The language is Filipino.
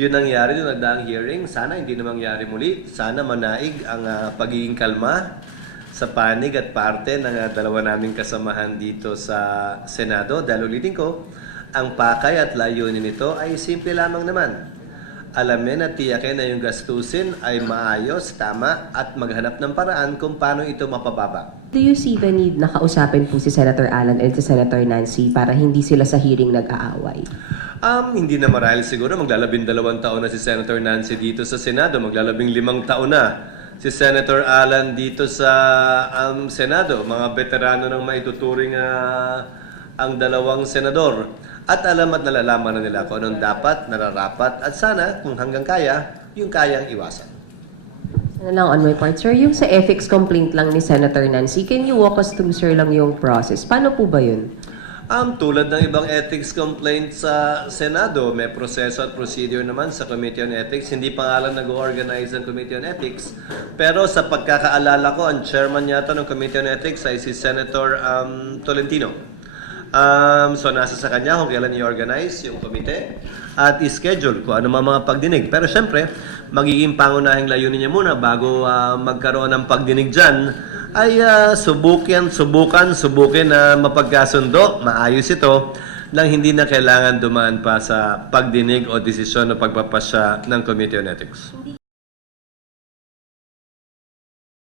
Yun nangyari nung nagdaang hearing. Sana hindi na mangyari muli. Sana manaig ang ah, pagiging kalma sa panig at parte ng ah, dalawa naming kasamahan dito sa Senado. Dahil ulitin ko, ang pakay at layunin nito ay simple lamang naman. Alamin at tiyakin na yung gastusin ay maayos, tama at maghanap ng paraan kung paano ito mapababa. Do you see the need na kausapin po si Senator Alan and si Senator Nancy para hindi sila sa hearing nag-aaway? Um, hindi na marahil siguro. Maglalabing dalawang taon na si Senator Nancy dito sa Senado. Maglalabing limang taon na si Senator Alan dito sa um, Senado. Mga veterano ng maituturing ah, ang dalawang senador. At alam at nalalaman na nila kung anong dapat, nararapat, at sana, kung hanggang kaya, yung kayang iwasan. Ano lang on my part, sir, yung sa ethics complaint lang ni Senator Nancy, can you walk us through, sir, lang yung process? Paano po ba yun? Um, tulad ng ibang ethics complaint sa Senado, may proseso at procedure naman sa Committee on Ethics. Hindi pa nga lang nag-organize ang Committee on Ethics. Pero sa pagkakaalala ko, ang chairman yata ng Committee on Ethics ay si Senator um, Tolentino. Um, so nasa sa kanya kung kailan i-organize yung komite at i-schedule kung ano mga pagdinig. Pero syempre, magiging pangunahing layunin niya muna bago ah, magkaroon ng pagdinig dyan ay ah, subukin, subukan, subukin na mapagkasundo, maayos ito, nang hindi na kailangan dumaan pa sa pagdinig o desisyon o pagpapasya ng Committee on Ethics.